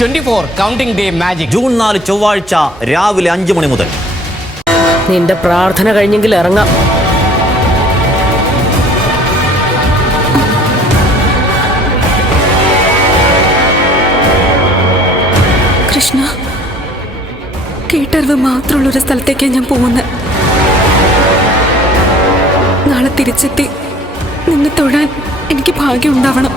24 counting day magic June 4 ചൊവ്വാഴ്ച രാവിലെ 5 മണി മുതൽ. നിന്റെ പ്രാർത്ഥന കഴിഞ്ഞെങ്കിൽ ഇറങ്ങാം. കൃഷ്ണ, കേട്ടറിവ് മാത്രമുള്ളൊരു സ്ഥലത്തേക്കാണ് ഞാൻ പോകുന്നത്. നാളെ തിരിച്ചെത്തി നിന്നെ തൊഴാൻ എനിക്ക് ഭാഗ്യം ഉണ്ടാവണം.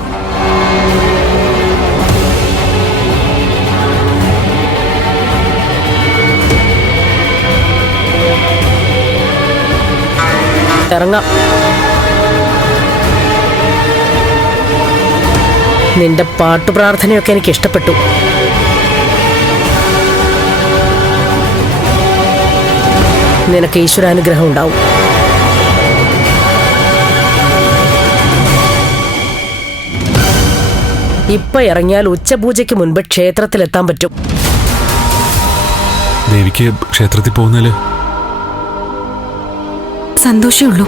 ഇറങ്ങാം. നിന്റെ പാട്ടു പ്രാർത്ഥനയൊക്കെ എനിക്ക് ഇഷ്ടപ്പെട്ടു. നിനക്ക് ഈശ്വരാനുഗ്രഹം ഉണ്ടാവും. ഇപ്പൊ ഇറങ്ങിയാൽ ഉച്ചപൂജയ്ക്ക് മുൻപ് ക്ഷേത്രത്തിലെത്താൻ പറ്റും. ദേവിക്ക് ക്ഷേത്രത്തിൽ പോകുന്നതില് സന്തോഷമുള്ളൂ.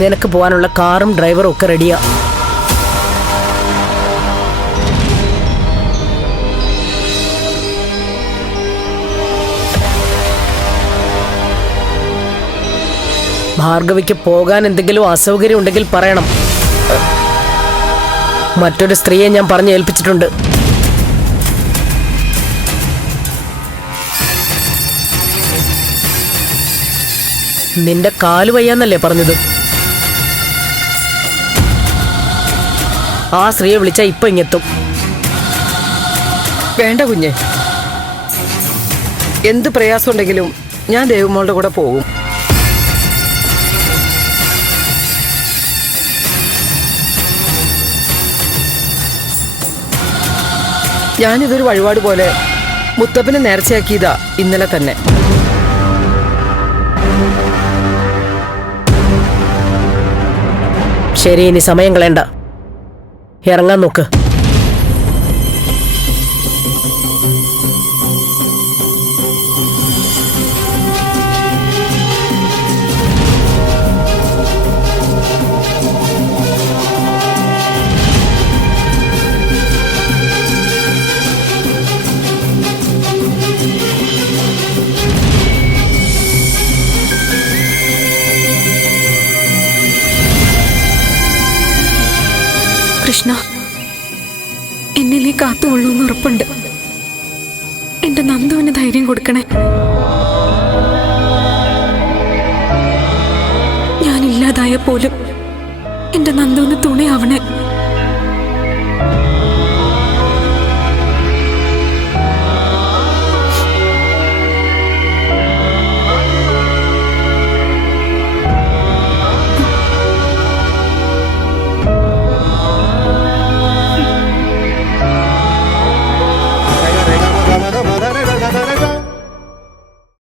നിനക്ക് പോകാനുള്ള കാറും ഡ്രൈവറും ഒക്കെ റെഡിയാ. ഭാർഗവിക്ക് പോകാൻ എന്തെങ്കിലും അസൗകര്യം ഉണ്ടെങ്കിൽ പറയണം. മറ്റൊരു സ്ത്രീയെ ഞാൻ പറഞ്ഞു ഏൽപ്പിച്ചിട്ടുണ്ട്. നിന്റെ കാല് വയ്യാന്നല്ലേ പറഞ്ഞത്? ആ സ്ത്രീയെ വിളിച്ചാ ഇപ്പൊ ഇങ്ങെത്തും. വേണ്ട കുഞ്ഞെ, എന്ത് പ്രയാസം ഉണ്ടെങ്കിലും ഞാൻ ദേവുമോളുടെ കൂടെ പോകും. ഞാനിതൊരു വഴിപാട് പോലെ മുത്തപ്പനെ നേർച്ചയാക്കിയതാ ഇന്നലെ തന്നെ. ശരി, ഇനി സമയം കളയണ്ട, ഇറങ്ങാൻ നോക്ക്. കൃഷ്ണ, എന്നെ നീ കാത്തുകൊള്ളൂന്ന് ഉറപ്പുണ്ട്. എന്റെ നന്ദുവിന് ധൈര്യം കൊടുക്കണേ. ഞാനില്ലാതായ പോലും എന്റെ നന്ദുവിന് തുണയാവണേ.